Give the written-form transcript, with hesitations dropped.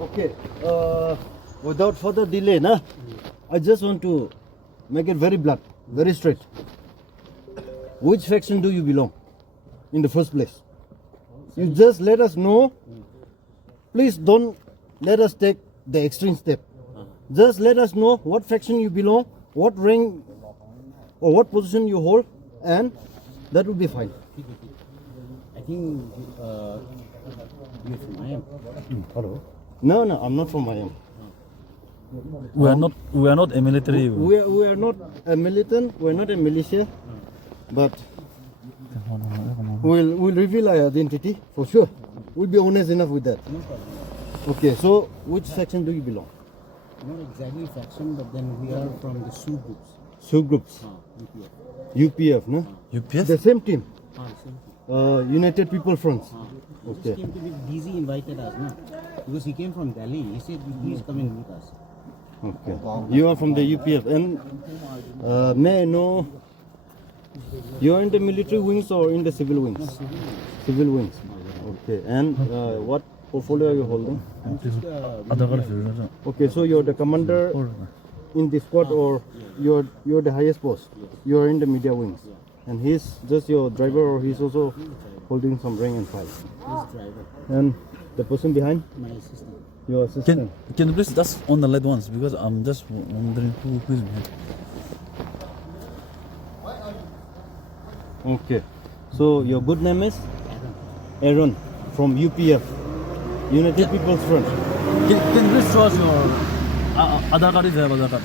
Okay. Without further delay, I just want to make it very blunt, very straight. Which faction do you belong in the first place? You just let us know. Please don't let us take the extreme step. Just let us know what faction you belong, what rank or what position you hold, and that will be fine. I think you're from IM. Hello? No, I'm not from IM. We are not a military. We are not a militant, we're not a militia, but we'll reveal our identity for sure. We'll be honest enough with that. No problem. Okay, so which section do you belong? Not exactly faction, but then we are from the Sioux groups. Sioux groups. UPF. UPF, no? UPF? The same team. Same thing. United People Fronts. He Okay. just came to be busy, invited us, no? Because he came from Delhi. He said he's coming with us. Okay. You are from the UPF, and may I know you are in the military wings or in the civil wings? Civil wings. Okay. And what portfolio are you holding? I'm just Okay, so you're the commander in the squad, or you're the highest post. You're in the media wings, and he's just your driver, or he's also holding some rank and file. his driver, And the person behind, my assistant. your assistant. Can you please just on the light once, because I'm just wondering who is behind. Okay. So your good name is Aaron from UPF, United People's Front. Can you please show us your Aadhaar card? Is there Aadhaar card?